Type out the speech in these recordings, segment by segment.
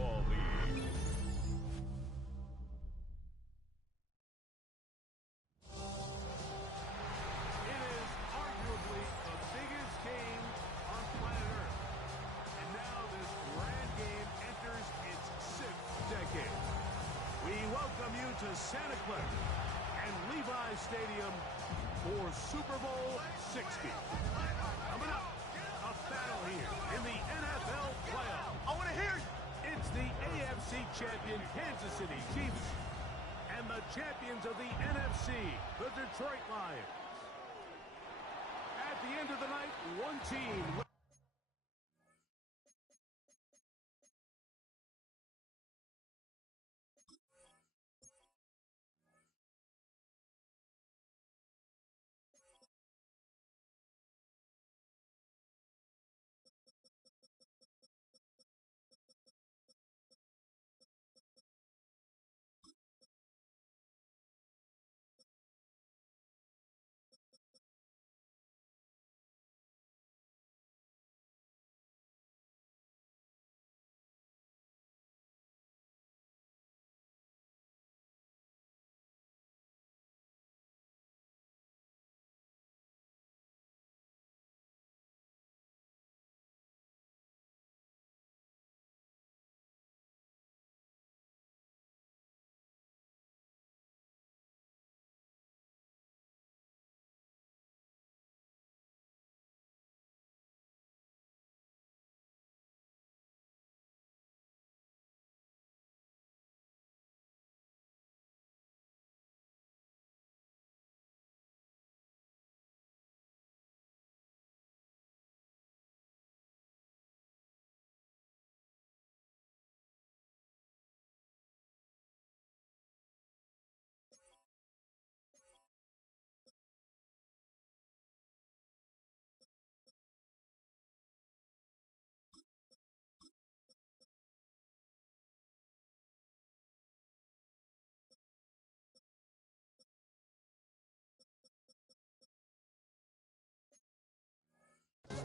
Football League. It is arguably the biggest game on planet Earth. And now this grand game enters its 6th decade. We welcome you to Santa Clara and Levi Stadium for Super Bowl 60. Coming up, a battle here in the NFL playoffs. I want to hear it. It's the AFC champion Kansas City Chiefs and the champions of the NFC, the Detroit Lions. At the end of the night, one team...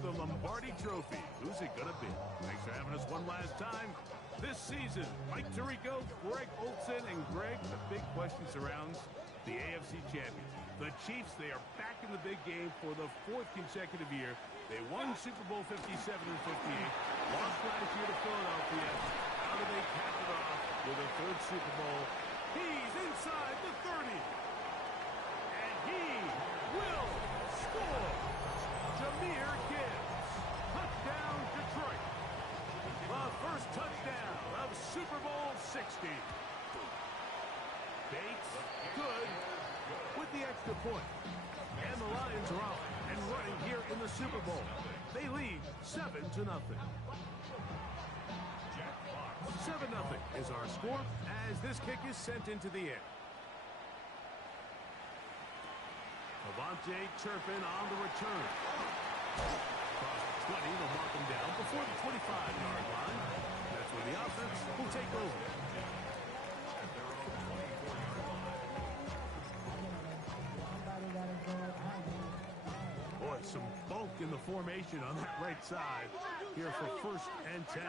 The Lombardi Trophy. Who's it gonna be? Thanks for having us one last time this season. Mike Tirico, Greg Olson, and Greg, the big question surrounds the AFC champions. The Chiefs, they are back in the big game for the 4th consecutive year. They won Super Bowl 57 and 58, lost last year to Philadelphia. How do they cap it off with a 3rd Super Bowl? He's inside the 30. And he will score. Jameer Gibbs, touchdown Detroit. The first touchdown of Super Bowl 60. Bates, good, with the extra point. And the Lions are off and running here in the Super Bowl. They lead 7-0. 7-0 is our score as this kick is sent into the air. Avante Turpin on the return. Across the 20, they'll mark him down before the 25-yard line. That's where the offense will take over. Boy, some bulk in the formation on that right side here for 1st and 10.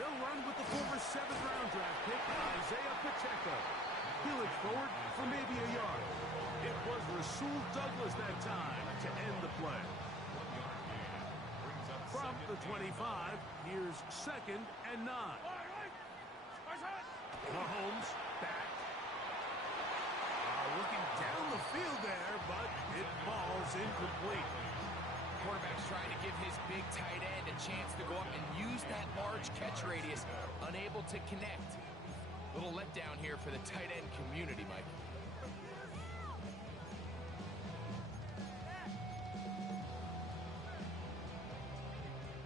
They'll run with the former 7th-round draft pick, Isaiah Pacheco. He'll edge forward for maybe a yard. It was Rasul Douglas that time to end the play. From the 25, here's 2nd and 9. Mahomes back. Looking down the field there, but it falls incomplete. Quarterback's trying to give his big tight end a chance to go up and use that large catch radius. Unable to connect. Little letdown here for the tight end community, Mike.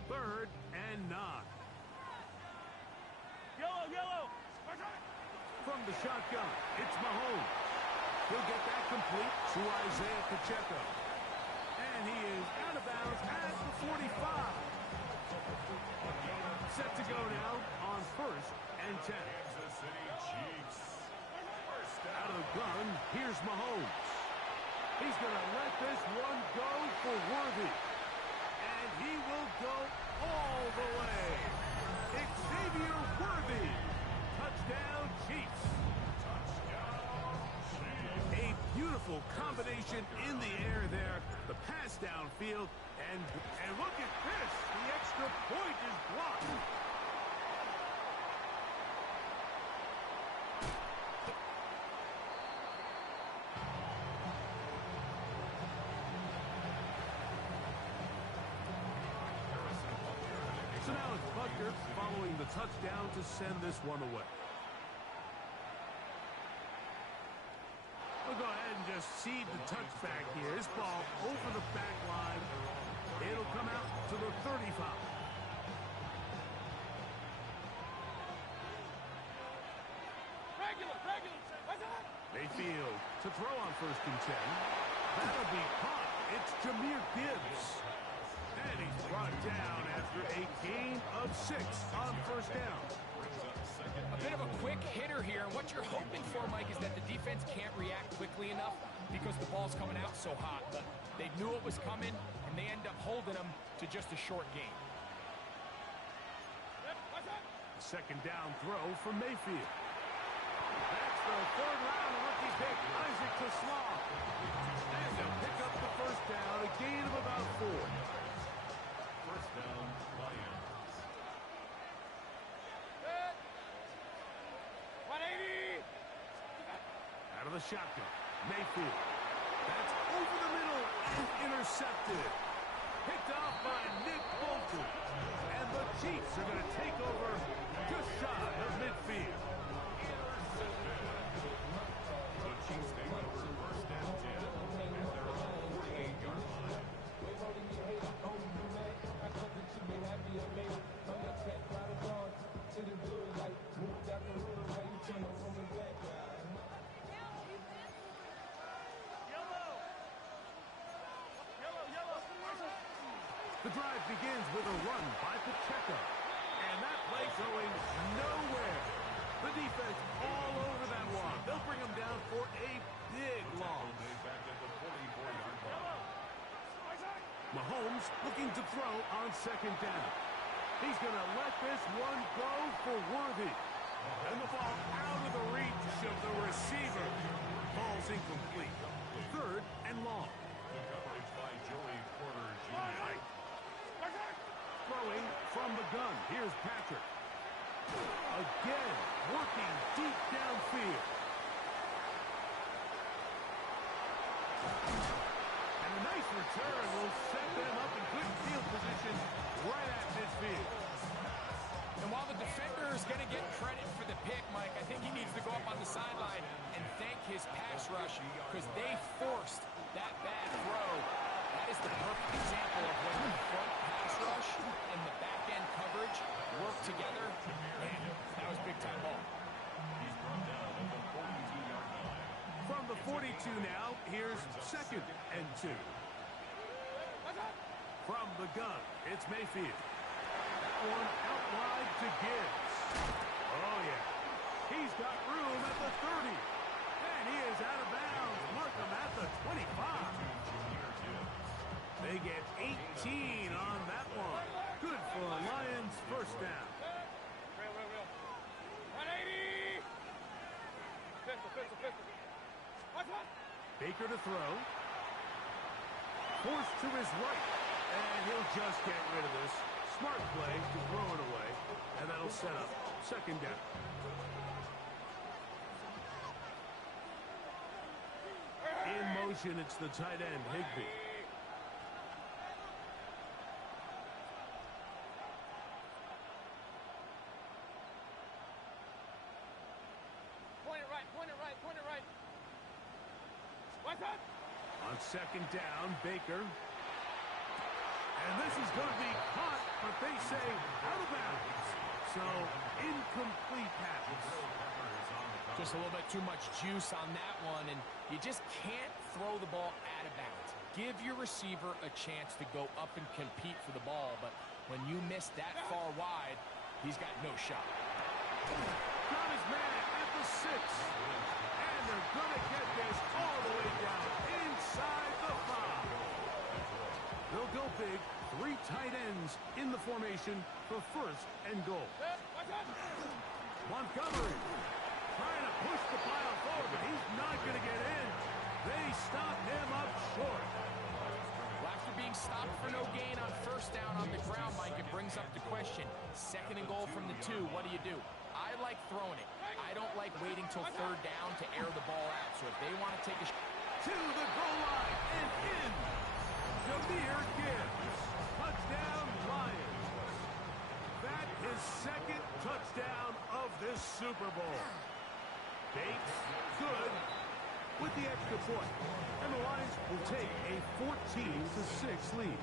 3rd and 9. Yellow. From the shotgun, it's Mahomes. He'll get that complete to Isaiah Pacheco. And he is out of bounds at the 45. Set to go now on 1st and 10. Out of the gun, here's Mahomes. He's going to let this one go for Worthy. And he will go all the way. Xavier efficient in the air there. The pass downfield, and look at this. The extra point is blocked. So now it's Butker following the touchdown to send this one away. We'll go ahead and just seed the touchback here. This ball over the back line. It'll come out to the 35. Mayfield to throw on 1st and 10. That'll be caught. It's Jahmyr Gibbs. And he's brought down after a gain of 6 on 1st down. A bit of a quick hitter here. What you're hoping for, Mike, is that the defense can't react quickly enough because the ball's coming out so hot. But they knew it was coming, and they end up holding them to just a short gain. 2nd down throw for Mayfield. That's the 3rd round rookie pick, Isaac Slaw. And they'll pick up the 1st down, a gain of about 4. 1st down, Lions. 180. Out of the shotgun, Mayfield. That's over the middle and intercepted. Picked off by Nick Bolton. And the Chiefs are going to take over just shy of midfield. The Chiefs take over 1st and 10 at their own 48-yard line. The drive begins with a run by Pacheco. And that play going nowhere. The defense all over that one. They'll bring him down for a big loss. Mahomes looking to throw on 2nd down. He's going to let this one go for Worthy. And the ball out of the reach of the receiver. Ball's incomplete. 3rd and long. The coverage by Joey Porter Jr. Throwing from the gun. Here's Patrick. Again, working deep downfield. And a nice return will set them up in good field position right at midfield. And while the defender is going to get credit for the pick, Mike, I think he needs to go up on the sideline and thank his pass rush because they forced that bad throw. That is the perfect example of when the front pass rush and the back-end coverage work together. Man, that was big-time ball. He's brought down at the 42-yard line. From the 42 now, here's 2nd and 2. From the gun, it's Mayfield. That one out wide to Gibbs. Oh, yeah. He's got room at the 30. And he is out of bounds. Mark him at the 25. They get 18 on that one. Good for the Lions. 1st down. 180. Baker to throw. Forced to his right. And he'll just get rid of this. Smart play to throw it away. And that'll set up 2nd down. In motion, it's the tight end, Higbee. Point it right. What's up? On 2nd down, Baker. And this is going to be caught, but they say out of bounds. So, incomplete pass. Just a little bit too much juice on that one, and you just can't throw the ball out of bounds. Give your receiver a chance to go up and compete for the ball, but when you miss that far wide, he's got no shot. Got his man at the 6. And they're going to get this all the way down inside the 5. They'll go big. 3 tight ends in the formation for 1st and goal. Montgomery trying to push the pile forward, but he's not going to get in. They stop him up short. Well, after being stopped for no gain on first down on the ground, Mike, it brings up the question. 2nd and goal from the 2, what do? I like throwing it. I don't like waiting till 3rd down to air the ball out. So if they want to take a to the goal line and in. Jahmyr Gibbs. Touchdown, Lions. That is 2nd touchdown of this Super Bowl. Bates, good, with the extra point. And the Lions will take a 14-6 lead.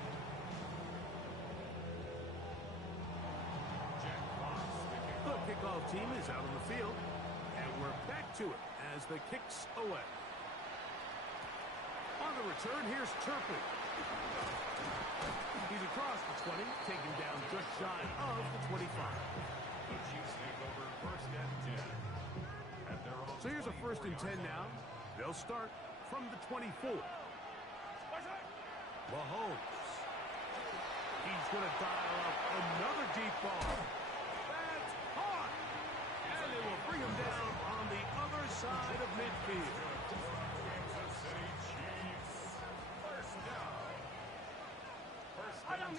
The kickoff team is out on the field. And we're back to it as the kicks away. On the return, here's Turpin. He's across the 20, taken down just shy of the 25. So here's a 1st and 10 now. They'll start from the 24. Mahomes. He's going to dial up another deep ball. That's hot. And they will bring him down on the other side of midfield. Now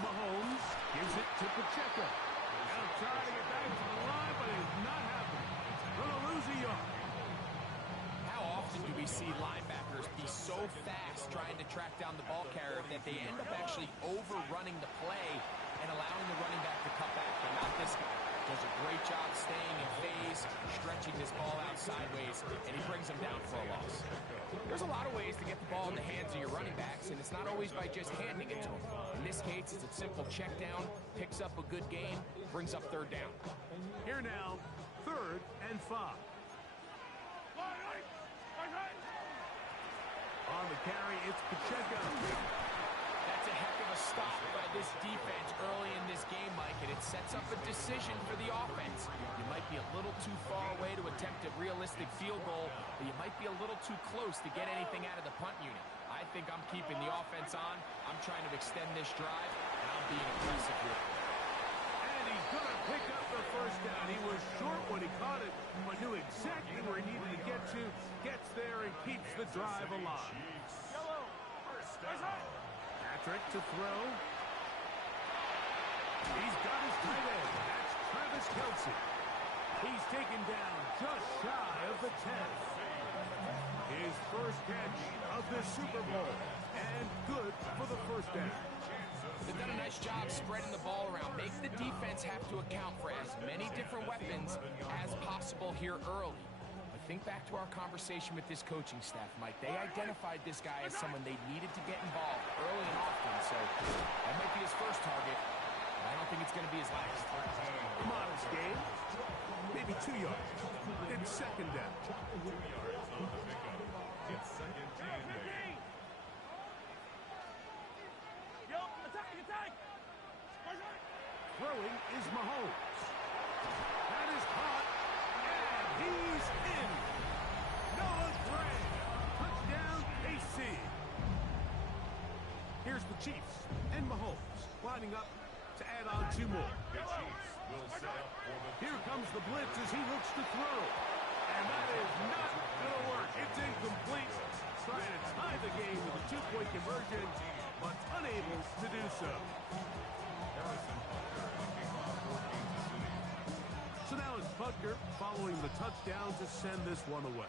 Mahomes gives it to Pacheco. Now trying to get back to the line, but it's not happening. Going to lose a yard. How often do we see linebackers be so fast trying to track down the ball carrier that they end up actually overrunning the play and allowing the running back to cut back? But not this guy. Does a great job staying in phase, stretching this ball out sideways, and he brings them down for a loss. There's a lot of ways to get the ball in the hands of your running backs, and it's not always by just handing it to them. In this case, it's a simple check down, picks up a good gain, brings up 3rd down. Here now, 3rd and 5. On the carry, it's Pacheco. That's a heck of a stop by this defense early in this game, Mike, and it sets up a decision for the offense. You might be a little too far away to attempt a realistic field goal, but you might be a little too close to get anything out of the punt unit. I think I'm keeping the offense on. I'm trying to extend this drive, and I'm being aggressive here. And he's going to pick up the 1st down. He was short when he caught it, but knew exactly where he needed to get to. Gets there and keeps the drive alive. Patrick to throw. He's got his tight end. That's Travis Kelce. He's taken down just shy of the 10. His 1st catch of the Super Bowl. And good for the 1st down. They've done a nice job spreading the ball around. Make the defense have to account for as many different weapons as possible here early. Think back to our conversation with this coaching staff, Mike. They identified this guy as someone they needed to get involved early and often, so that might be his 1st target. But I don't think it's going to be his last. Modest game. Maybe 2 yards. It's 2nd down. It's 2nd and 8. Yo, attack! Throwing is Mahomes. That is caught. He's in. Noah Gray. Touchdown, KC. Here's the Chiefs and Mahomes lining up to add on 2 more. Here comes the blitz as he looks to throw. And that is not going to work. It's incomplete. Trying to tie the game with a 2-point conversion, but unable to do so. So now it's Butker following the touchdown to send this one away.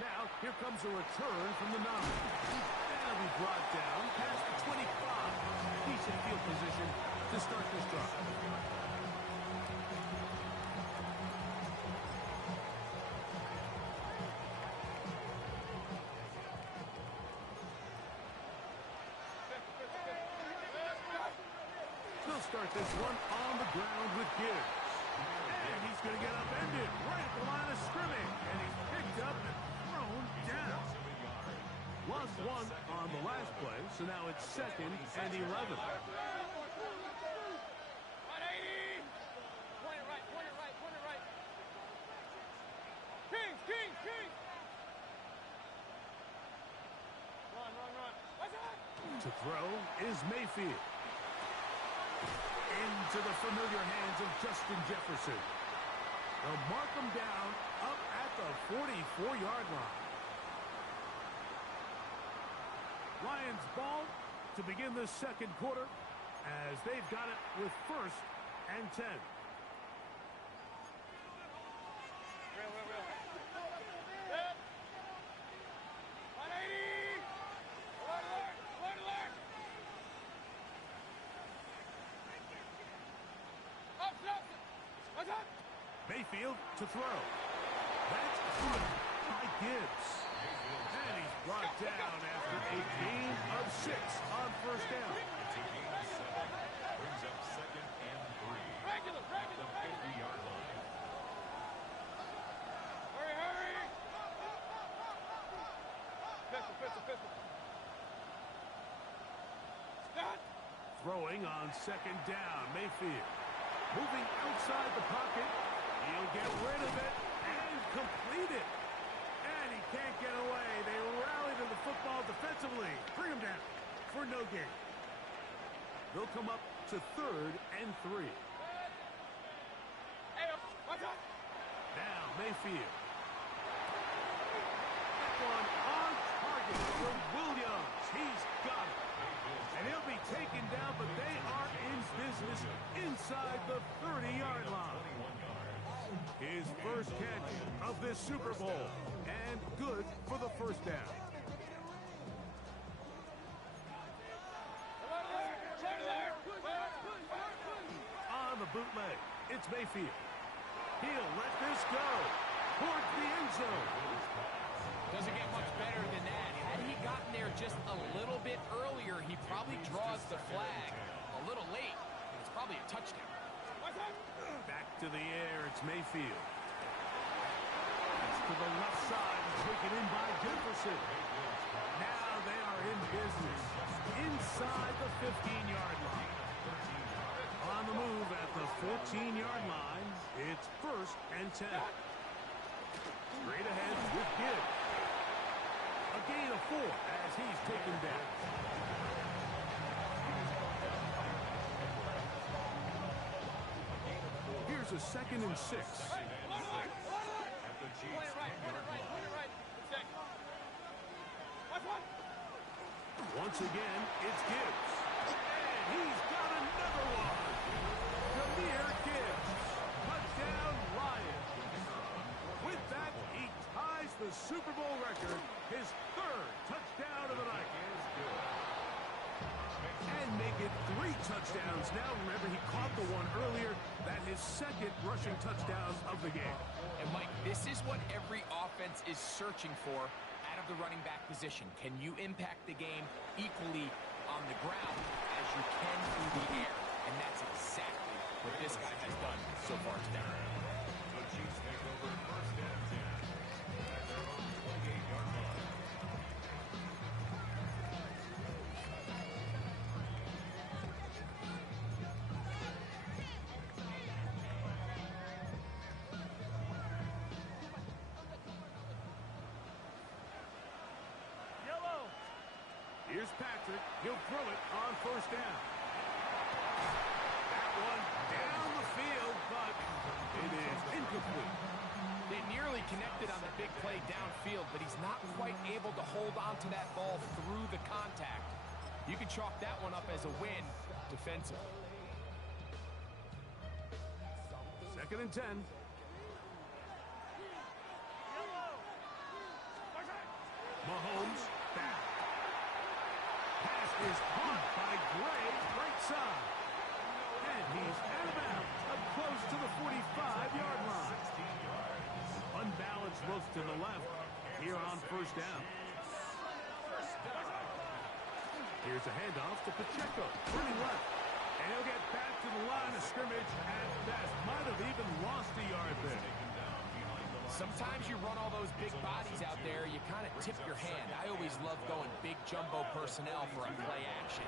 Now, here comes a return from the 9. And it'll be brought down past the 25. Decent field position to start this drive. Start this one on the ground with Gibbs. And he's going to get upended right at the line of scrimmage. And he's picked up and thrown down. Lost 1 on the last play, so now it's 2nd and 11. 180. Point it right. King. Run. To throw is Mayfield. Into the familiar hands of Justin Jefferson. They'll mark them down up at the 44-yard line. Lions ball to begin the second quarter as they've got it with 1st and 10. Mayfield to throw. That's good by Gibbs. And he's brought down after a gain of 6 on 1st down. Brings up 2nd and 3. Regular. The 50-yard line. Hurry. Pistol. Stop. Throwing on 2nd down. Mayfield moving outside the pocket. He'll get rid of it and complete it. And he can't get away. They rally to the football defensively. Bring him down for no gain. They'll come up to 3rd and 3. Hey, what's up? Now Mayfield. That one on target for Williams. He's got it. And he'll be taken down, but they are in business inside the 30-yard line. His first catch of this Super Bowl, and good for the 1st down. On the bootleg, it's Mayfield. He'll let this go towards the end zone. Doesn't get much better than that. Had he gotten there just a little bit earlier, he probably draws the flag a little late. It's probably a touchdown. Back to the air, it's Mayfield. It's to the left side, taken in by Jefferson. Now they are in business inside the 15-yard line. On the move at the 14-yard line, it's 1st and 10. Straight ahead with Gibbs. A gain of 4 as he's taken down. Here's a 2nd and 6. Once again, it's Gibbs. And he's got another one. Jahmyr Gibbs. Touchdown, Lions. With that, he ties the Super Bowl record, his 3rd touchdown of the night. And make it 3 touchdowns now. Remember, he caught the one earlier. That his 2nd rushing touchdown of the game. And Mike, this is what every offense is searching for out of the running back position. Can you impact the game equally on the ground as you can through the air? And that's exactly what this guy has done so far today. The Chiefs take over 1st and 10. They're on the 28-yard line. Here's Patrick. He'll throw it on 1st down. That one down the field, but it is incomplete. They nearly connected on the big play downfield, but he's not quite able to hold on to that ball through the contact. You can chalk that one up as a win defensively. 2nd and 10. Mahomes back. Pass is caught by Gray, right side. And he's out of bounds up close to the 45-yard line. Unbalanced look to the left here on 1st down. Here's a handoff to Pacheco, turning left. And he'll get back to the line of scrimmage at best. Might have even lost a yard there. Sometimes you run all those big bodies out there, you kind of tip your hand. I always love going big jumbo personnel for a play action.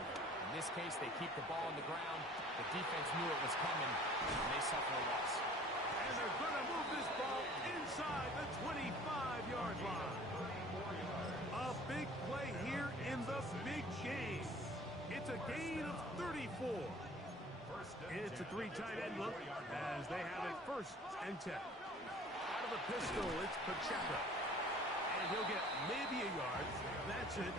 In this case, they keep the ball on the ground. The defense knew it was coming, and they suffer a loss. And they're going to move this ball inside the 25-yard line. A big play here in the big game. It's a gain of 34. It's a 3 tight end look as they have it 1st and 10. the pistol. It's Pacheco. And he'll get maybe a yard. That's it.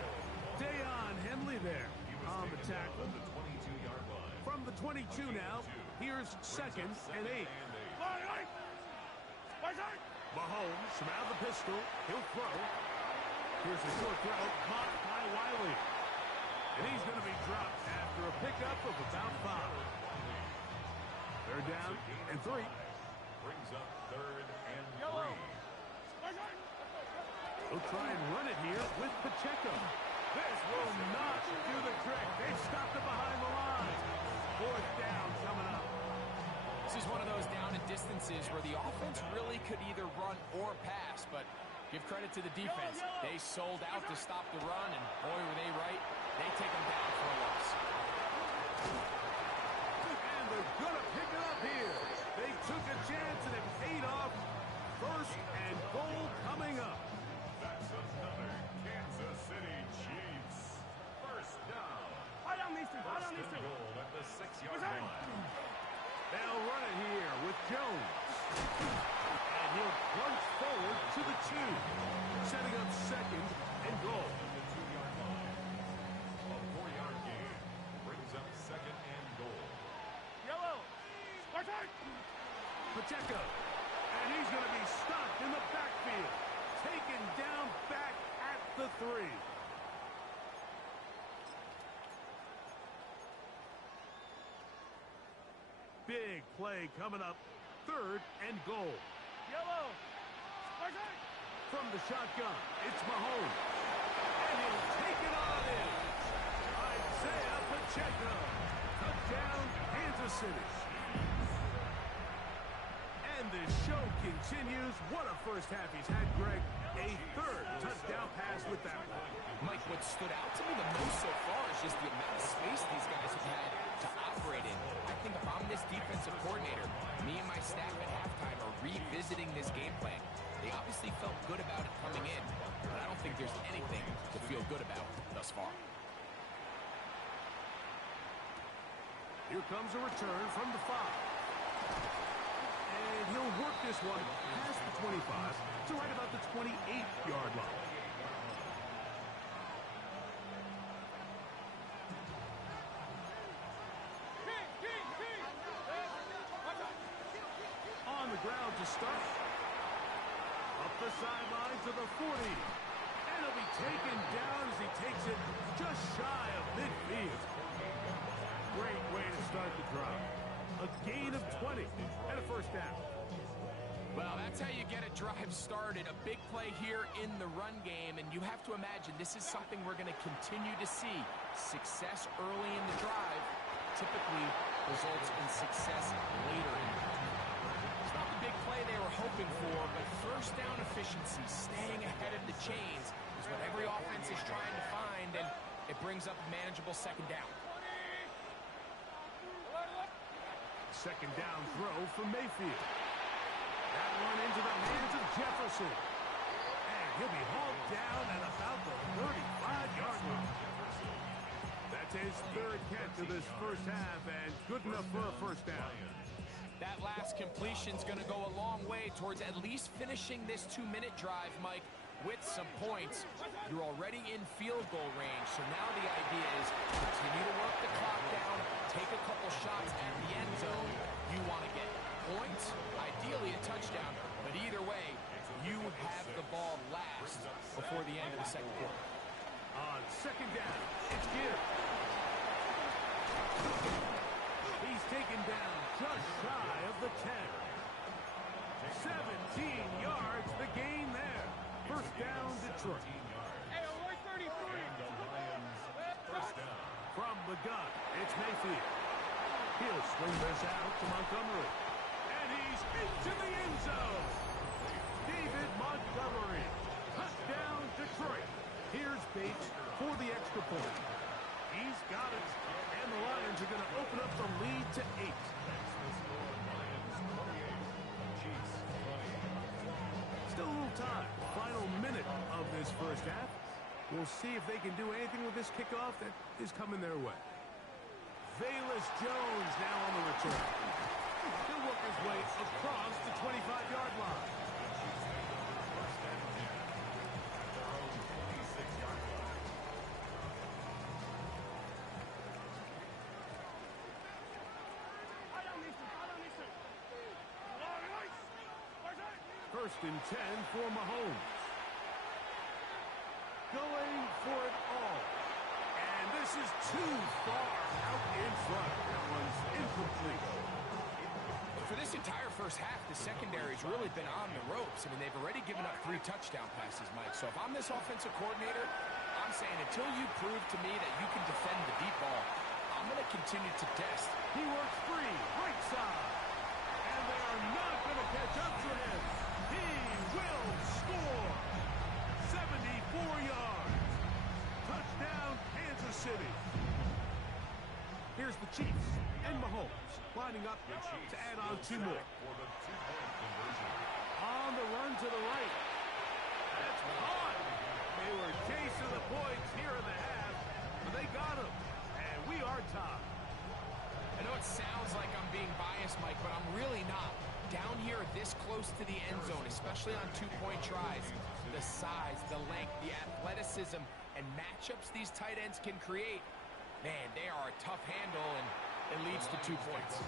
Dayon Henley there on the tackle. The 22-yard line. From the 22 now, here's 2nd and 8. Mahomes around the pistol. He'll throw. Here's a short throw. Caught by Wiley. And he's going to be dropped after a pickup of about 5. Third down and 3. Brings up 3rd and 3. He'll try and run it here with Pacheco. This will not do the trick. They stopped it behind the line. 4th down coming up. This is one of those down and distances where the offense really could either run or pass, but give credit to the defense. They sold out to stop the run, and boy, were they right. They take them down for a loss. And they're going to pick it up here. They took a chance, and it paid off. 1st and goal coming up. That's another Kansas City Chiefs. 1st down. First and goal at the 6-yard line. They'll run it here with Jones. And he'll plunge forward to the 2. Setting up 2nd and goal. The 2-yard line. A 4-yard gain brings up 2nd and goal. Pacheco. And he's going to be stopped in the backfield. Taken down back at the 3. Big play coming up. 3rd and goal. From the shotgun, it's Mahomes. And he'll take it on in. Isaiah Pacheco. Touchdown, Kansas City. And the show continues. What a first half he's had, Greg. A 3rd touchdown pass with that one. Mike, what stood out to me the most so far is just the amount of space these guys have had to operate in. I think if I'm this defensive coordinator, me and my staff at halftime are revisiting this game plan. They obviously felt good about it coming in, but I don't think there's anything to feel good about thus far. Here comes a return from the 5. And he'll work this one past the 25 to right about the 28-yard line. On the ground to start. Up the sideline to the 40. And he'll be taken down as he takes it just shy of midfield. Great way to start the drive. A gain of 20 and a 1st down. Well, that's how you get a drive started. A big play here in the run game, and you have to imagine this is something we're going to continue to see. Success early in the drive typically results in success later in the drive. It's not the big play they were hoping for, but 1st down efficiency, staying ahead of the chains, is what every offense is trying to find, and it brings up a manageable 2nd down. 2nd down throw for Mayfield. That one into the hands of Jefferson. And he'll be hauled down at about the 35-yard line. That's his 3rd catch of this first half, and good enough for a 1st down. That last completion's going to go a long way towards at least finishing this 2-minute drive, Mike, with some points. You're already in field goal range, so now the idea is continue to work the clock down, take a couple shots at the end zone. You want to get points, ideally a touchdown, but either way, you have the ball last before the end of the 2nd quarter. On 2nd down, it's Gibbs. He's taken down just shy of the 10. 17 yards, the gain there. 1st down, Detroit. From the gun, it's Mayfield. He'll swing this out to Montgomery. And he's into the end zone. David Montgomery. Touchdown, Detroit. Here's Bates for the extra point. He's got it. And the Lions are going to open up the lead to 8. Still a little time. Final minute of this first half. We'll see if they can do anything with this kickoff that is coming their way. Velus Jones now on the return. He'll work his way across the 25-yard line. first and 10 for Mahomes. Going for it all. And this is too far out in front. That one's incomplete. For this entire first half, the secondary's really been on the ropes. I mean, they've already given up 3 touchdown passes, Mike. So if I'm this offensive coordinator, I'm saying until you prove to me that you can defend the deep ball, I'm going to continue to test. He works free, right side. And they are not going to catch up to him. He will score. 74 yards. Touchdown, Kansas City. Here's the Chiefs and Mahomes lining up to add on 2 more. On the run to the right. That's caught. They were chasing the points here in the half, but they got him. And we are tied. I know it sounds like I'm being biased, Mike, but I'm really not. Down here this close to the end zone, especially on 2-point tries, the size, the length, the athleticism, and matchups these tight ends can create, man, they are a tough handle, and it leads to 2 points.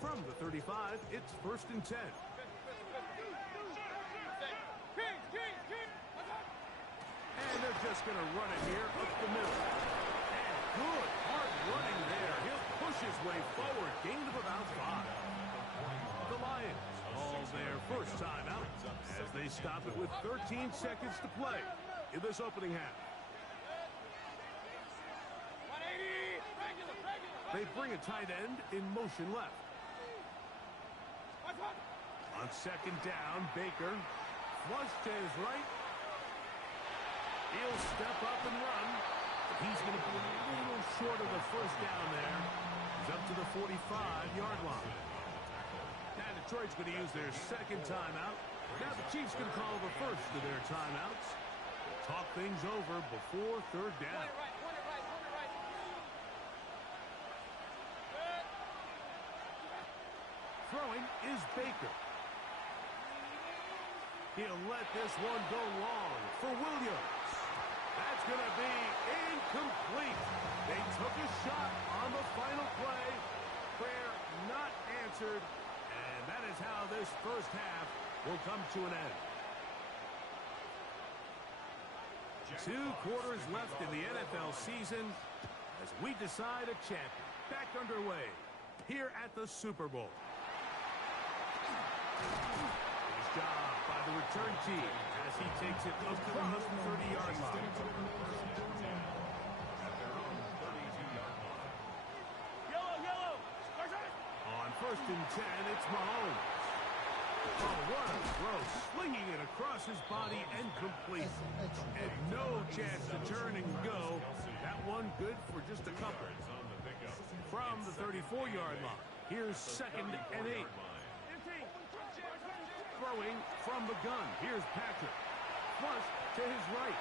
From the 35, it's first and 10. And they're just going to run it here up the middle. And good, hard running there. He'll push his way forward. Gain of about 5. The Lions call their first timeout as they stop it with 13 seconds to play in this opening half. They bring a tight end in motion left. On second down, Baker flush to his right. He'll step up and run. He's going to be a little short of the first down there. He's up to the 45-yard line. Now Detroit's going to use their second timeout. Now the Chiefs can call the first of their timeouts. Talk things over before third down. Throwing is Baker. He'll let this one go long for Williams. That's going to be incomplete. They took a shot on the final play. Prayer not answered. And that is how this first half will come to an end. 2 quarters left in the NFL season as we decide a champion. Back underway here at the Super Bowl. Nice job by the return team as he takes it across the 30-yard line. On first and 10, it's Mahomes. Oh, what a throw. Slinging it across his body and complete. And no chance to turn and go. That one good for just a couple. From the 34-yard line, here's second and 8. Throwing from the gun. Here's Patrick. Flush to his right.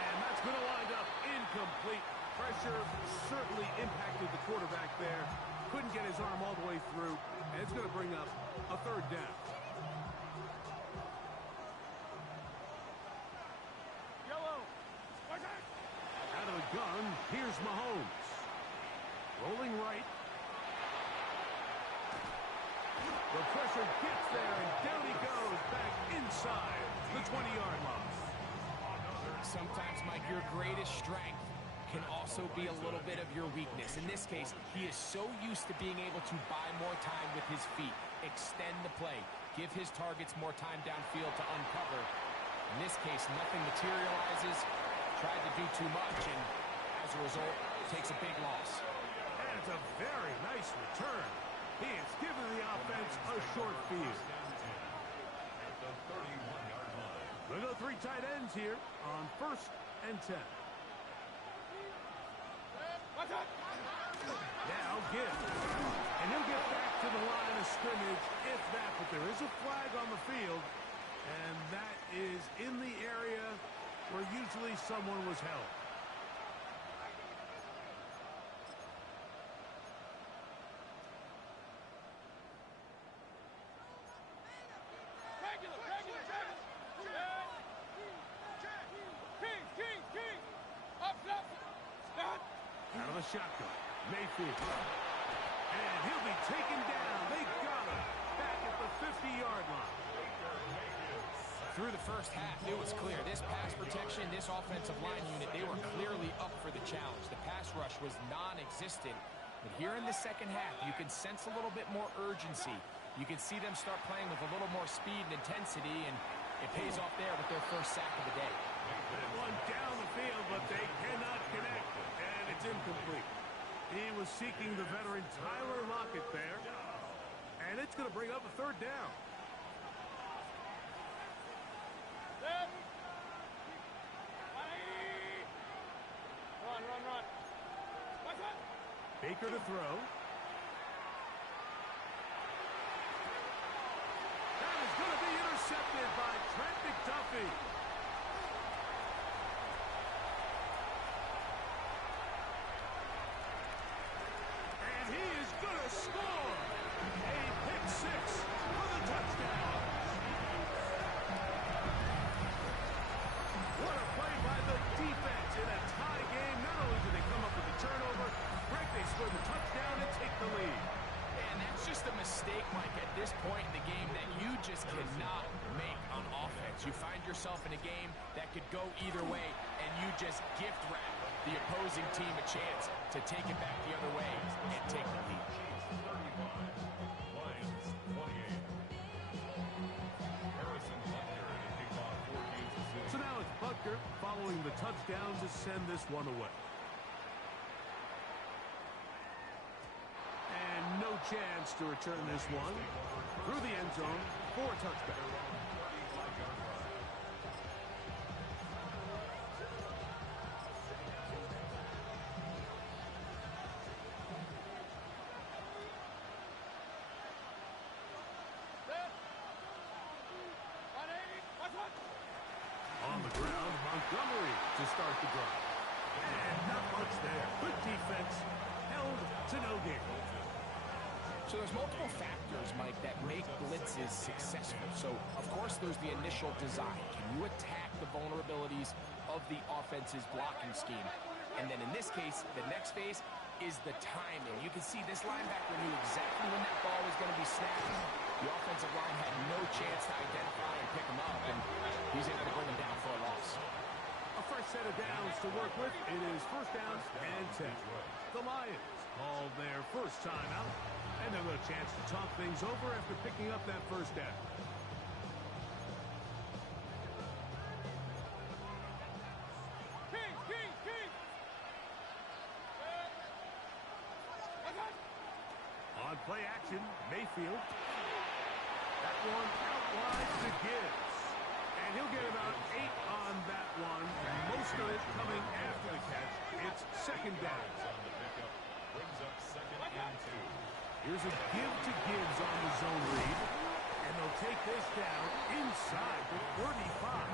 And that's going to wind up incomplete. Pressure certainly impacted the quarterback there. Couldn't get his arm all the way through. And it's going to bring up a third down. Out of the gun, here's Mahomes. Rolling right. The pressure gets there, and down he goes back inside the 20-yard line. Sometimes, Mike, your greatest strength can also be a little bit of your weakness. In this case, he is so used to being able to buy more time with his feet, extend the play, give his targets more time downfield to uncover. In this case, nothing materializes, tried to do too much, and as a result, takes a big loss. And it's a very nice return. He has given the offense a short field. We'll go 3 tight ends here on first and 10. Now give. And he'll get back to the line of scrimmage if that, but there is a flag on the field, and that is in the area where usually someone was held. shotgun. Mayfield. And he'll be taken down. They got him back at the 50-yard line. Through the first half, it was clear. This pass protection, this offensive line unit, they were clearly up for the challenge. The pass rush was non-existent. But here in the second half, you can sense a little bit more urgency. You can see them start playing with a little more speed and intensity, and it pays off there with their first sack of the day. That one down the field, but they cannot connect, and it's incomplete. He was seeking the veteran Tyler Lockett there, and it's going to bring up a third down. Run. Baker to throw. That is going to be intercepted by Trent McDuffie. And he is going to score a pick six for the touchdown. What a play by the defense in a tie game. Not only did they come up with a turnover, Greg, they score the touchdown and take the lead. And that's just a mistake, Mike, at this point in the game that you just cannot make on offense. You find yourself in a game that could go either way, and you just gift wrap the opposing team a chance to take it back the other way and take the lead. So now it's Butker following the touchdown to send this one away. And no chance to return this one through the end zone for a touchback. On the ground, Montgomery to start the drive. And not much there. Good defense, held to no gain. So there's multiple factors, Mike, that make blitzes successful. So, of course, there's the initial design. Can you attack the vulnerabilities of the offense's blocking scheme? And then in this case, the next phase is the timing. You can see this linebacker knew exactly when that ball was going to be snapped. The offensive line had no chance to identify and pick him up, and he's able to bring him down for a loss. A fresh set of downs to work with. It is first down and 10. The Lions call their first time out, and they'll have a chance to talk things over after picking up that first down. On play action, Mayfield. That one out wide to Gibbs. And he'll get about 8 on that one. Most of it coming after the catch. It's second down. Here's a give to Gibbs on the zone read. And they'll take this down inside the 35.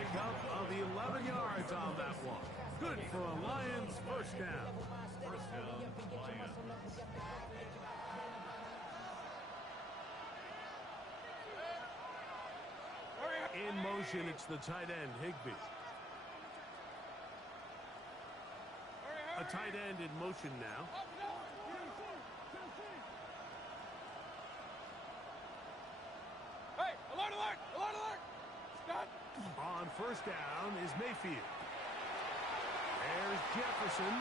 Pick up of the 11 yards on that one. Good for a Lions first down. First down, Lions. In motion, it's the tight end, Higbee. A tight end in motion now. Hey, alert! Scott! On first down is Mayfield. There's Jefferson.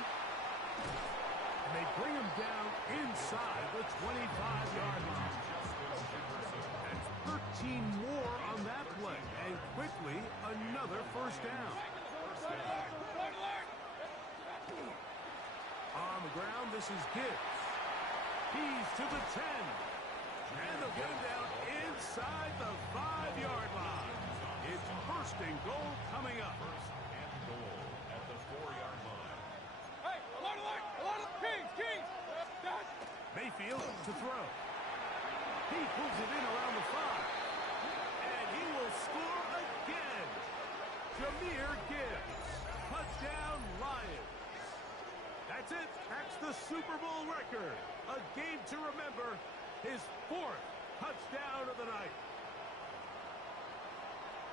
And they bring him down inside the 25-yard line. That's 13 more on that play. And quickly, another first down. On the ground, this is Gibbs. He's to the 10. And they'll get him down inside the 5-yard line. It's first and goal coming up. First and goal at the 4-yard line. Hey, alert! Kings! Scott! Mayfield to throw. He pulls it in around the 5. And he will score again. Jahmyr Gibbs. Touchdown, Lions. That's it. That's the Super Bowl record. A game to remember. His 4th touchdown of the night.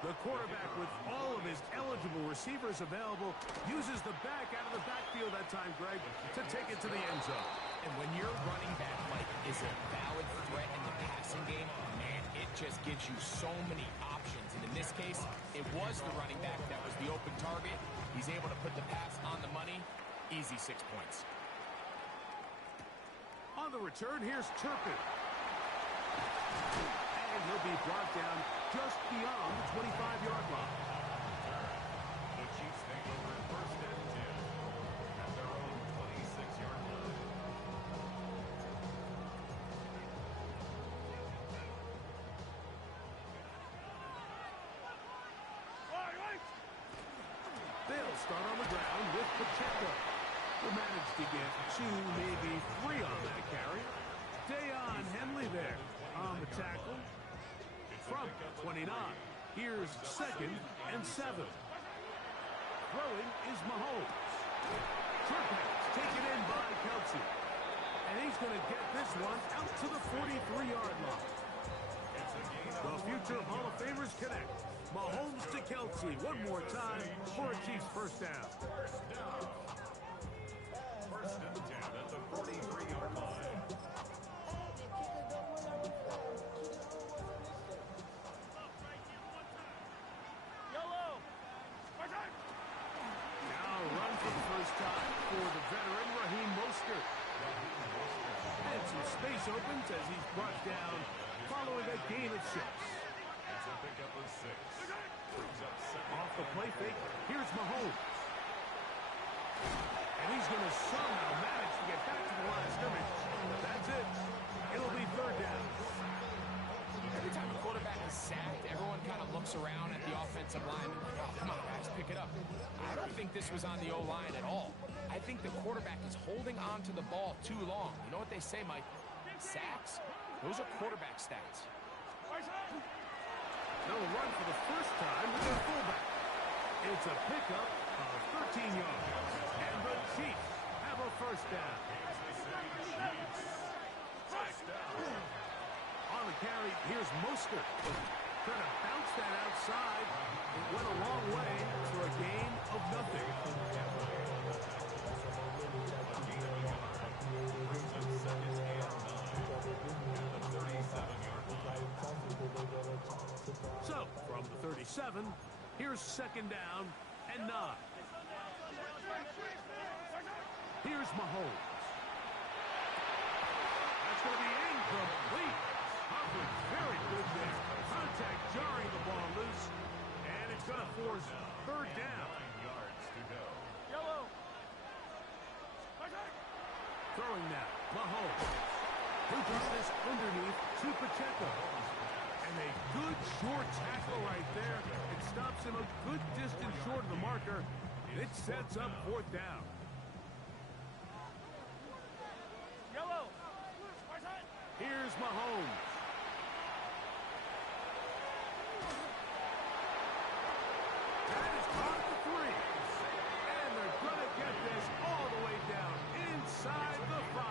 The quarterback, with all of his eligible receivers available, uses the back out of the backfield. field that time, Greg, to take it to the end zone. And when your running back, Mike, is a valid threat in the passing game, man, it just gives you so many options. And in this case, it was the running back that was the open target. He's able to put the pass on the money. Easy 6 points. On the return, here's Turpin. And he'll be brought down just beyond the 25-yard line. The Chiefs take over first and 10 at their own 26-yard line. They'll start on the ground with Pacheco. Will manage to get 2, maybe 3 on that carry. Dayon Henley there on the tackle. From 29, here's 2nd and 7. Throwing is Mahomes. Short pass taken in by Kelsey. And he's going to get this one out to the 43-yard line. The future Hall of Famers connect. Mahomes to Kelsey one more time for a Chiefs first down. First and 10 at the 43-yard line. Now run for the first time for the veteran Raheem Mostert. And some space opens as he's brought down following a gain of 6. It's a pickup of 6. Off the play fake, here's Mahomes. And he's going to somehow manage to get back to the line of scrimmage. But that's it. It'll be 3rd down. Every time a quarterback is sacked, everyone kind of looks around at the offensive line and like, oh, come on, guys, pick it up. I don't think this was on the O-line at all. I think the quarterback is holding on to the ball too long. You know what they say, Mike? Sacks, those are quarterback stats. They'll run for the first time with their fullback. It's a pickup of 13 yards. And the Chiefs have a first down. On the carry, here's Mostert. Trying to bounce that outside. It went a long way for a gain of nothing. So, from the 37, here's 2nd down and 9. Here's Mahomes. That's going to be incomplete. Hopkins very good there. Contact jarring the ball loose. And it's going to force 3rd down. 9 yards to go. Throwing now, Mahomes. Who got this underneath to Pacheco. And a good short tackle right there. It stops him a good distance short of the marker. And it sets up 4th down. Here's Mahomes. That is caught at the 3. And they're going to get this all the way down inside the 5.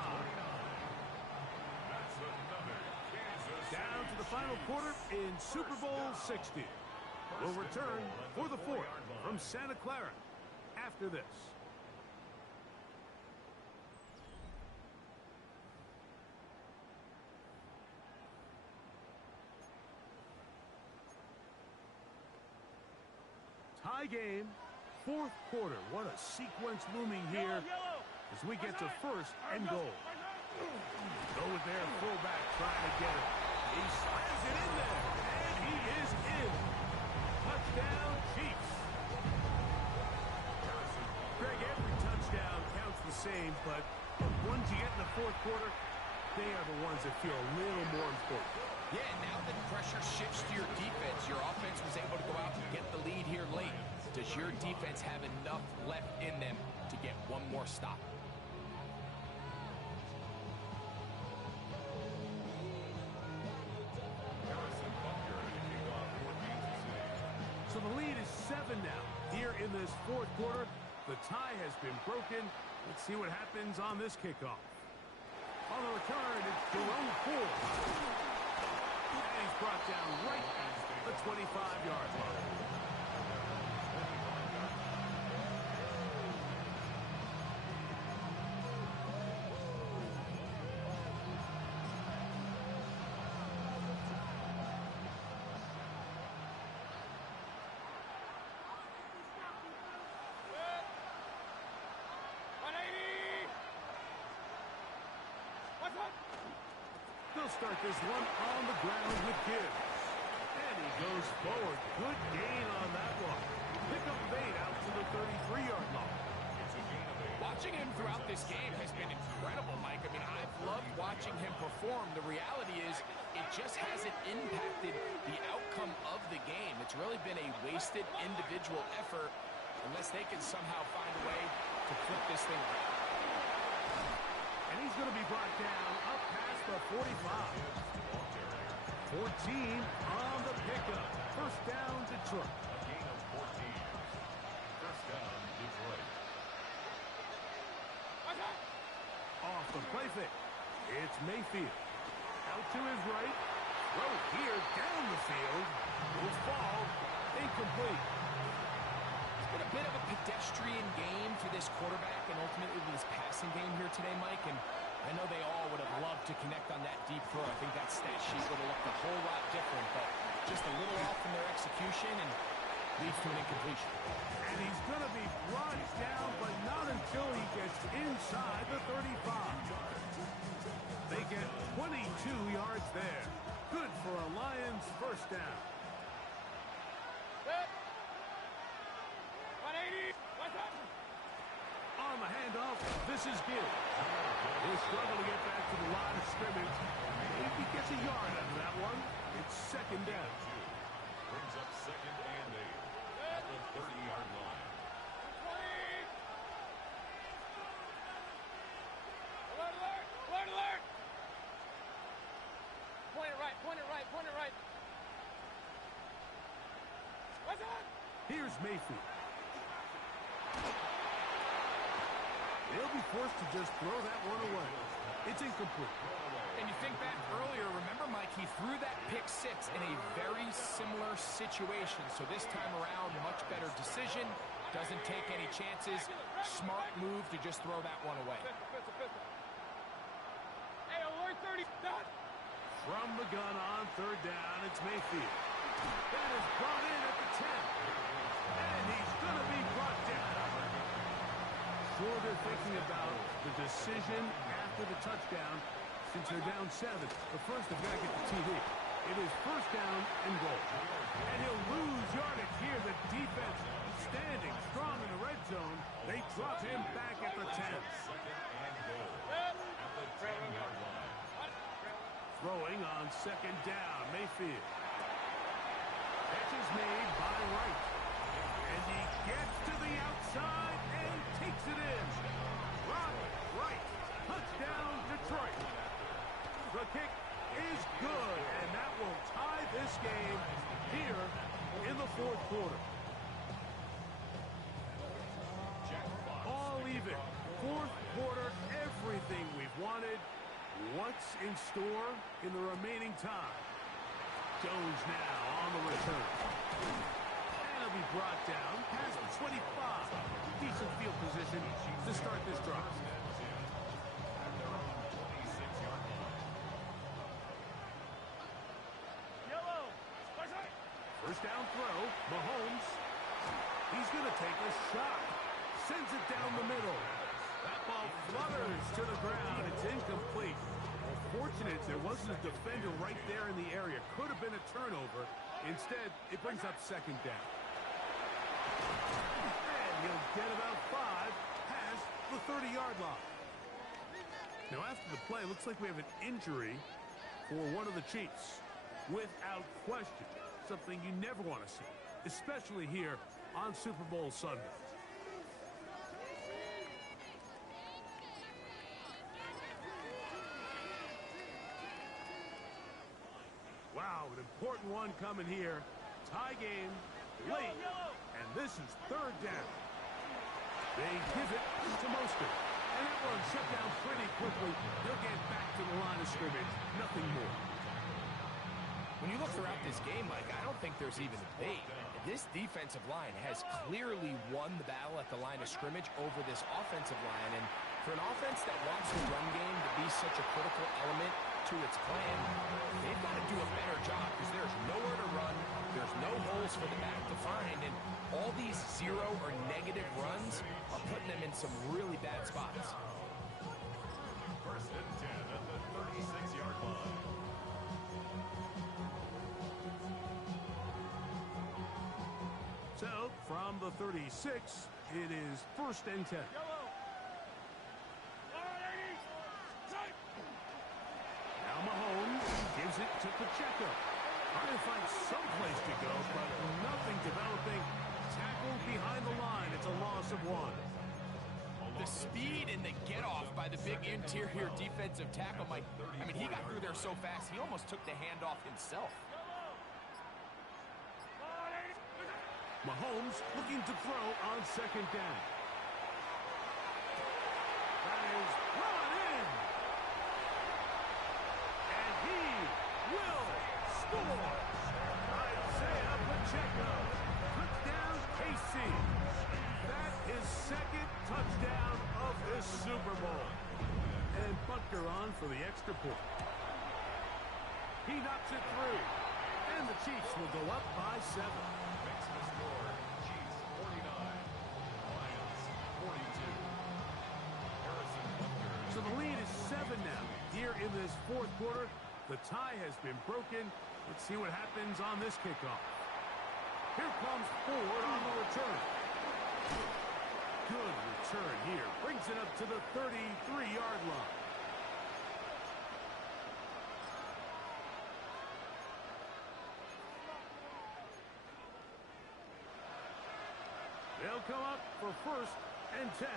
That's another Kansas City Down to the final quarter in Super Bowl 60. We'll return for the 4th from Santa Clara after this. Tie game, 4th quarter. What a sequence looming here as we get to 1st and goal. Go with their fullback trying to get it. He slams it in there, and he is in. Touchdown, Chiefs. Greg, every touchdown counts the same, but the ones you get in the 4th quarter, they are the ones that feel a little more important. Yeah, now that pressure shifts to your defense, your offense was able to go out and get the lead here late. Does your defense have enough left in them to get one more stop? So the lead is 7 now. Here in this 4th quarter, the tie has been broken. Let's see what happens on this kickoff. On the return, it's Jerome Ford. And he's brought down right at the 25-yard line. They'll start this one on the ground with Gibbs. And he goes forward. Good gain on that one. Pick up bait out to the 33-yard line. Watching him throughout this game has been incredible, Mike. I mean, I've loved watching him perform. The reality is it just hasn't impacted the outcome of the game. It's really been a wasted individual effort unless they can somehow find a way to flip this thing around. And he's going to be brought down up past the 45. 14 on the pickup. First down, Detroit. A gain of 14. First down, Detroit. Off the play fake. It's Mayfield. Out to his right. Throw here down the field. Will fall. Incomplete. It's been a bit of a pedestrian game for this quarterback and ultimately this passing game here today, Mike. And I know they all would have loved to connect on that deep throw. I think that stat sheet would have looked a whole lot different, but just a little off in their execution and leads to an incompletion. And he's going to be brought down, but not until he gets inside the 35. They get 22 yards there. Good for a Lions first down. 180. What's up? On the handoff, this is Gibbs. He'll struggle to get back to the line of scrimmage. If he gets a yard out of that one, it's second down. Brings up second and 8 at the 30-yard line. 20. Alert, alert, alert, alert. Point it right, point it right, point it right. What's up? Here's Mayfield. They'll be forced to just throw that one away. It's incomplete. And you think back earlier, remember, Mike, he threw that pick six in a very similar situation. So this time around, much better decision. Doesn't take any chances. Smart move to just throw that one away. Pistol. Hey, alert 30. Done. From the gun on third down, it's Mayfield. That is brought in at the 10. And he's going to be brought down. Sure, they're thinking about the decision after the touchdown since they're down 7. But first, they've got to get the TD. It is first down and goal. And he'll lose yardage here. The defense standing strong in the red zone. They drop him back at the 10. Second and goal at the 10-yard line. Throwing on second down, Mayfield. Catch is made by Wright. And he gets to the outside and takes it in. Right. Touchdown, Detroit. The kick is good, and that will tie this game here in the fourth quarter. All even. Fourth quarter, everything we've wanted. What's in store in the remaining time? Jones now on the return. And he'll be brought down past the 25. Decent field position to start this drive. Yellow. First down throw, Mahomes. He's going to take a shot. Sends it down the middle. That ball flutters to the ground. It's incomplete. Fortunate there wasn't a defender right there in the area. Could have been a turnover. Instead, it brings up second down. And he'll get about 5 past the 30-yard line. Now, after the play, looks like we have an injury for one of the Chiefs. Without question, something you never want to see, especially here on Super Bowl Sunday. Wow, an important one coming here. Tie game, late, and this is third down. They give it to Mostert. And that one shut down pretty quickly. They'll get back to the line of scrimmage. Nothing more. When you look throughout this game, Mike, I don't think there's even a debate. This defensive line has clearly won the battle at the line of scrimmage over this offensive line. And for an offense that wants the run game to be such a critical element to its plan, they've got to do a better job because there's nowhere to run. There's no holes for the back to find. And all these zero or negative runs are putting them in some really bad spots. First and 10 at the 36-yard line. So, from the 36, it is first and 10. Now Mahomes gives it to Pacheco. Trying to find some place to go, but nothing developing. Tackled behind the line. It's a loss of 1. The speed and the get-off by the big interior defensive tackle, Mike. I mean, he got through there so fast, he almost took the handoff himself. Mahomes looking to throw on second down. That is brought in. And he will score. Isaiah Pacheco. Touchdown, KC. That is second touchdown of this Super Bowl. And Butker on for the extra point. He knocks it through. And the Chiefs will go up by 7. Makes the score. Chiefs 49. Lions 42. Harrison Butker. So the lead is 7 now. Here in this fourth quarter, the tie has been broken. Let's see what happens on this kickoff. Here comes Ford on the return. Good return here. Brings it up to the 33-yard line. They'll come up for first and 10.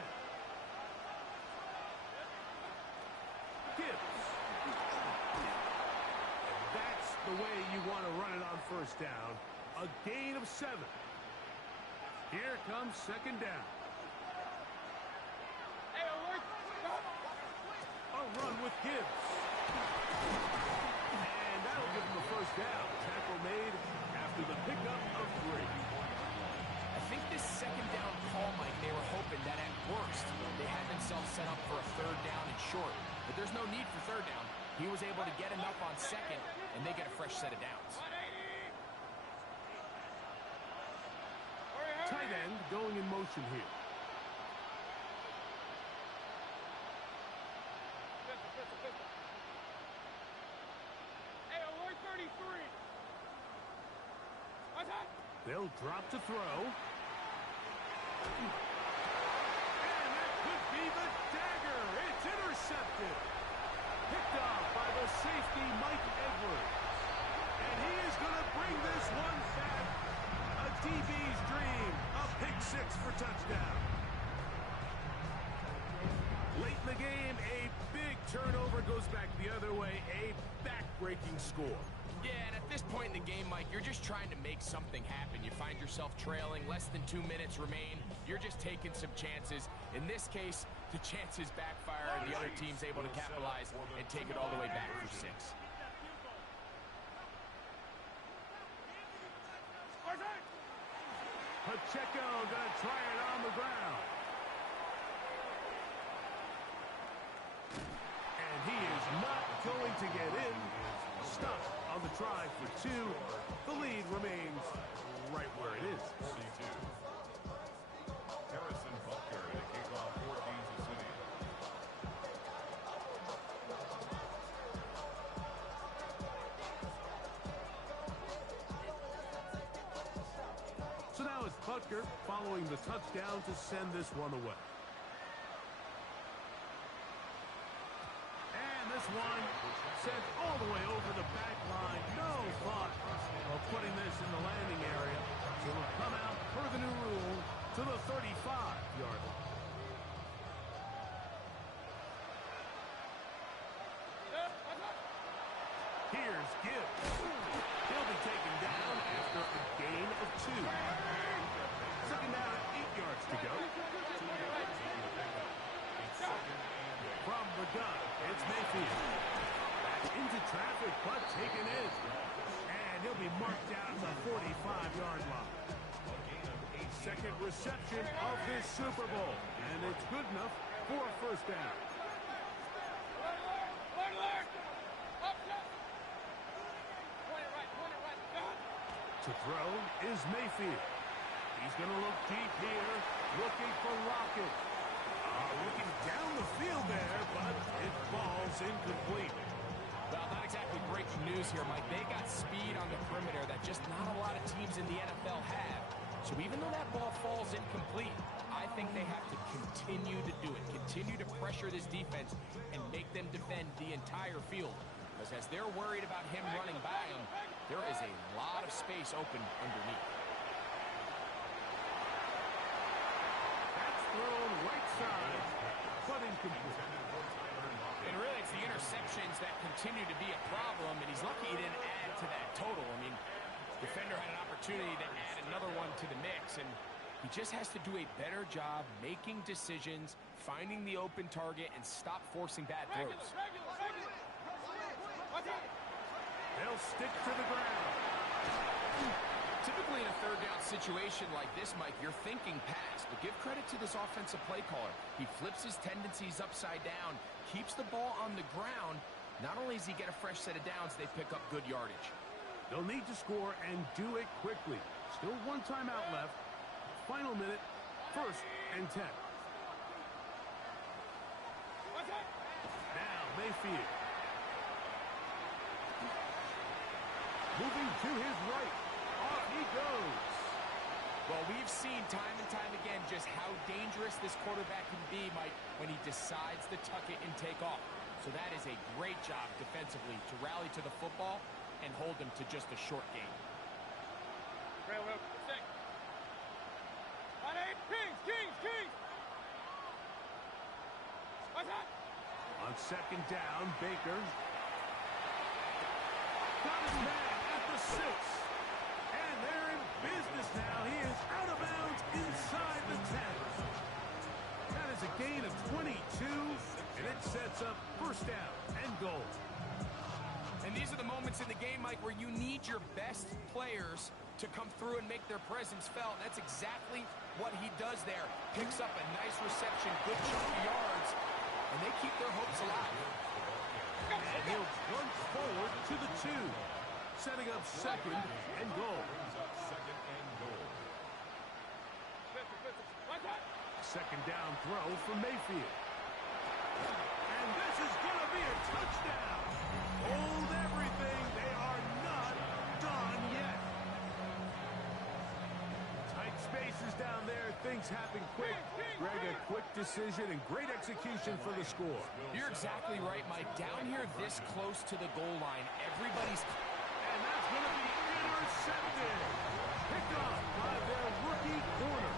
Gibbs. That's the way you want to run it on first down. A gain of 7. Here comes second down. A run with Gibbs. And that'll give him the first down. Tackle made after the pickup of 3. I think this second down call, Mike, they were hoping that at worst they had themselves set up for a third down and short. But there's no need for third down. He was able to get enough on second, and they get a fresh set of downs. Tight end going in motion here. They'll drop to throw. And that could be the dagger. It's intercepted. Picked off by the safety, Mike Edwards. And he is going to bring this one back. A DB's dream. A pick 6 for touchdown. Late in the game, a big turnover goes back the other way. A back-breaking score. Yeah, and at this point in the game, Mike, you're just trying to make something happen. You find yourself trailing, less than 2 minutes remain. You're just taking some chances. In this case, the chances backfire, and the other team's able to capitalize and take it all the way back for 6. Pacheco going to try it on the ground. And he is not going to get in. Stopped on the try for 2. The lead remains right where it is. 42. Harrison Butker to kick off for Kansas City. So now it's Butker following the touchdown to send this one away. And this one sent all the way over the back line. No thought of putting this in the landing area. So it'll come out per the new rule to the 35-yard line. Here's Gibbs. He'll be taken down after a gain of 2. Second down at 8 yards to go. From the gun, it's Mayfield. Back into traffic, but taken in. And he'll be marked down to the 45-yard line. Second reception of this Super Bowl. And it's good enough for a first down. To throw is Mayfield. He's going to look deep here, looking for Lockett. Looking down the field there, but it falls news here, Mike. They got speed on the perimeter that just not a lot of teams in the NFL have. So even though that ball falls incomplete, I think they have to continue to do it, continue to pressure this defense and make them defend the entire field. Because as they're worried about him running by them, there is a lot of space open underneath. That's thrown right side, but incomplete. And really, it's the interceptions that continue to be a problem, and he's lucky he didn't add to that total. I mean, the defender had an opportunity to add another one to the mix, and he just has to do a better job making decisions, finding the open target, and stop forcing bad throws. They'll stick to the ground. Typically in a third down situation like this, Mike, you're thinking pass, but give credit to this offensive play caller. He flips his tendencies upside down, keeps the ball on the ground. Not only does he get a fresh set of downs, they pick up good yardage. They'll need to score and do it quickly. Still one timeout left. Final minute, 1st and 10. Now Mayfield. Moving to his right. Off he goes. Well, we've seen time and time again just how dangerous this quarterback can be, Mike, when he decides to tuck it and take off. So that is a great job defensively to rally to the football and hold him to just a short gain. On 2nd down, Baker. Got his man at the 6. And they're in business now. He is out of bounds inside the 10. That is a gain of 22, and it sets up 1st down and goal. And these are the moments in the game, Mike, where you need your best players to come through and make their presence felt. That's exactly what he does there. Picks up a nice reception, good chunk of yards, and they keep their hopes alive. And he'll plunge forward to the 2, setting up 2nd and goal. 2nd down throw for Mayfield. And this is going to be a touchdown. Hold everything. They are not done yet. Tight spaces down there. Things happen quick. Greg, a quick decision and great execution for the score. You're exactly right, Mike. Down here this close to the goal line, everybody's... And that's going to be intercepted. Picked off by their rookie corner.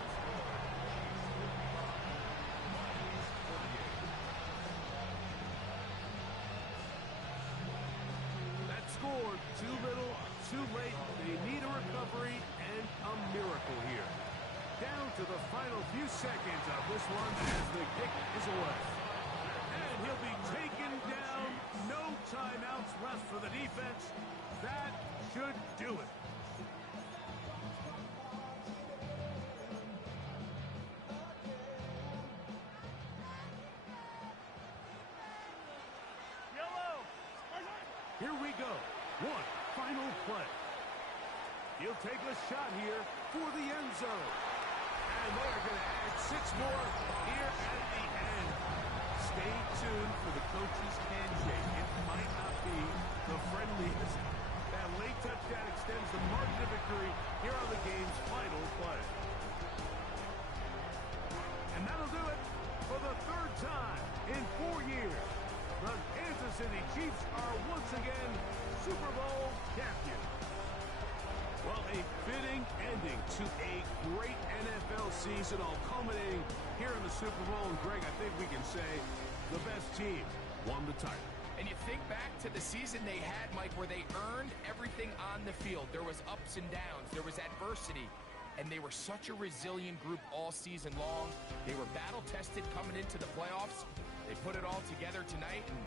That score, too little, too late. They need a recovery and a miracle here. Down to the final few seconds of this one as the kick is away. And he'll be taken down. No timeouts left for the defense. That should do it. Here we go. One final play. He'll take a shot here for the end zone. And they're going to add 6 more here at the end. Stay tuned for the coach's handshake. It might not be the friendliest. That late touchdown extends the margin of victory here on the game's final play. And that'll do it for the 3rd time in 4 years. The Kansas City Chiefs are once again Super Bowl champions. Well, a fitting ending to a great NFL season, all culminating here in the Super Bowl. And Greg, I think we can say the best team won the title. And you think back to the season they had, Mike, where they earned everything on the field. There was ups and downs. There was adversity. And they were such a resilient group all season long. They were battle-tested coming into the playoffs. They put it all together tonight, and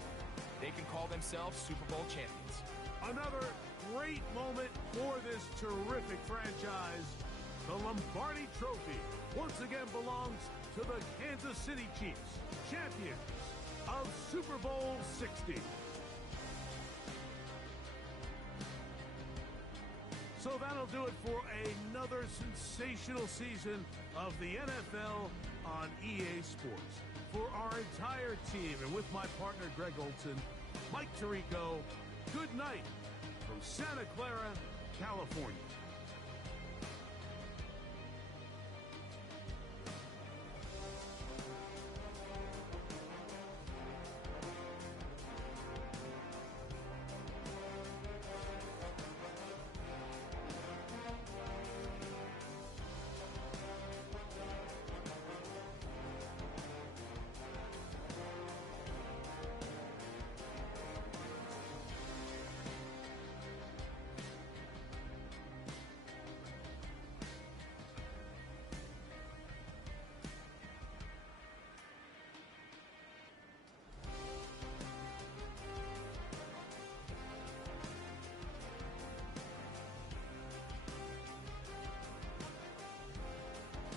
they can call themselves Super Bowl champions. Another great moment for this terrific franchise. The Lombardi Trophy once again belongs to the Kansas City Chiefs, champions of Super Bowl 60. So that'll do it for another sensational season of the NFL on EA Sports. For our entire team and with my partner Greg Olson, Mike Tirico, good night from Santa Clara, California.